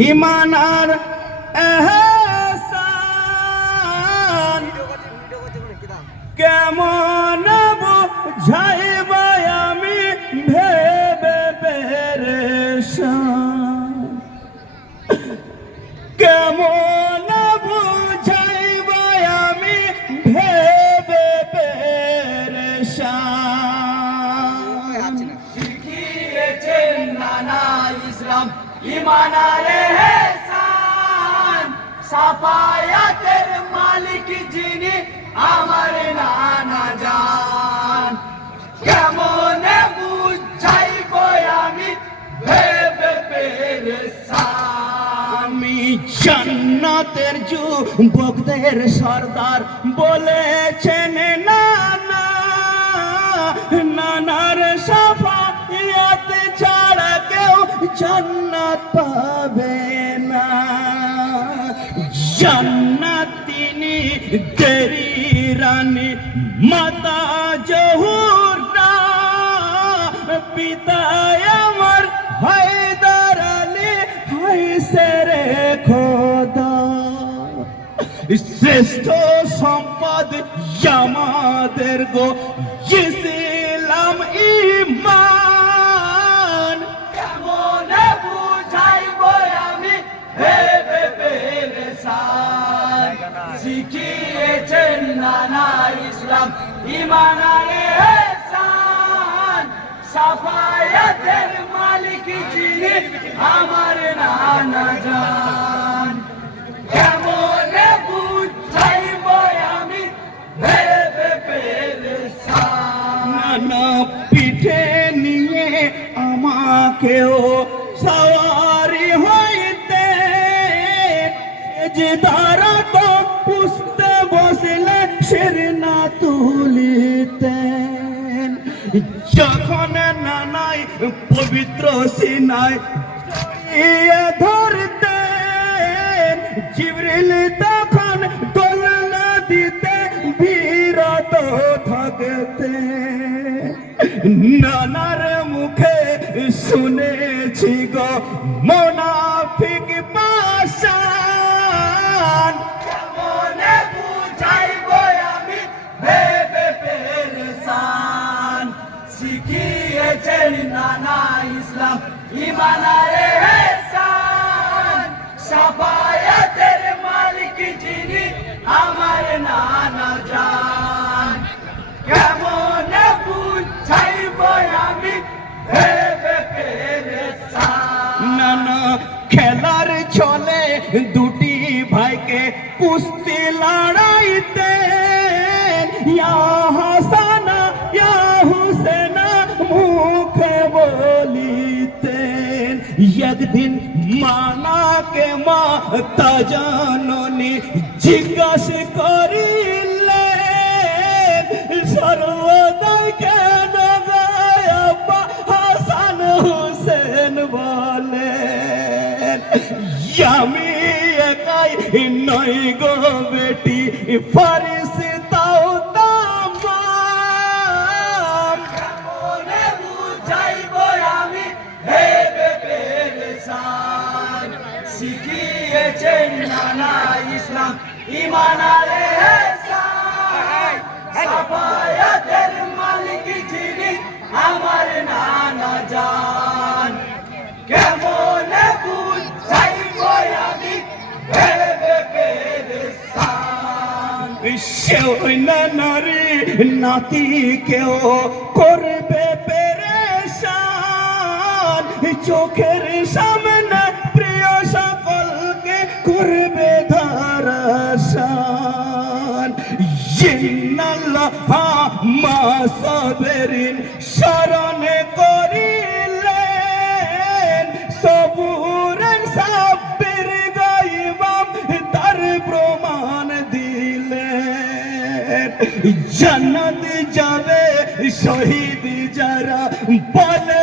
ইমানার এহসান। কেমন বুঝাইব আমি ভেবে পেরেশান। কেমন বুঝাইব আমি ভেবে পেরেশান। শিখিয়েছেন নানা ইসলাম। ইমানারে হেসান, সাফায়াতের মালিক যিনি, আমার নানা জান। কেমন বুঝাইব আমি ভেবে আমি জান্নাতের যুবকদের সর্দার বলেছেন নানা নানার সাফায়াত ছাড়া কেউ জান্নাত পাবে না। জান্নাত তিনি তেরি রানী, মাতা জহুরা পিতা আমার হায়দার আলী হাইসেরে খোদা। শ্রেষ্ঠ সম্পদ আমাদের গো ইসলাম ইমানারে হেসান সাফায়াতের মালিক যিনি আমার নানা জান। কেমন বুঝাইব আমি পিঠে নিয়ে আমাকেও সওয়ারি হইতে যে দ্বারা তো পুষতে বসলে শির না তুলিতেন যখন নানাই পবিত্র সিনাই জড়িয়ে ধরতেন, জিবরিল তখন দোলনা দিতে বিরত থাকতে নানার মুখে শুনেছি গো, মোনাফিক ইমানারে হেসান, সাফায়াতের মালিক যিনি, আমার নানা জান। কেমনে বুঝাইব আমি, ভেবে নানা খেলার ছলে দুটি ভাইকে কুস্তি লড়াইতে ইয়া হাসানা, ইয়া হুসেনা, মুখে বলিতেন একদিন মানাকে মা তাজাননি জিজ্ঞাসা করিলেন, সর্বদাই কেন হাসান হুসেন বলেন, আমি একাই নই গো বেটি, ফারিস শিখিয়েছেন নানা ইসলাম ইমানারে হেসান। সাফায়াতের মালিক যিনি আমার নানা জান। কেমনে বুঝাইব আমি ভেবে পেরেছান সেও নারী নাতি কেউ করবে পেরেশান। চোখের সামনে মা সাবেরিন করিলেন। সবুরেন সাব্বির গাইবাম তার প্রমাণ দিলেন। জান্নাত যাবে শহীদ যারা বলে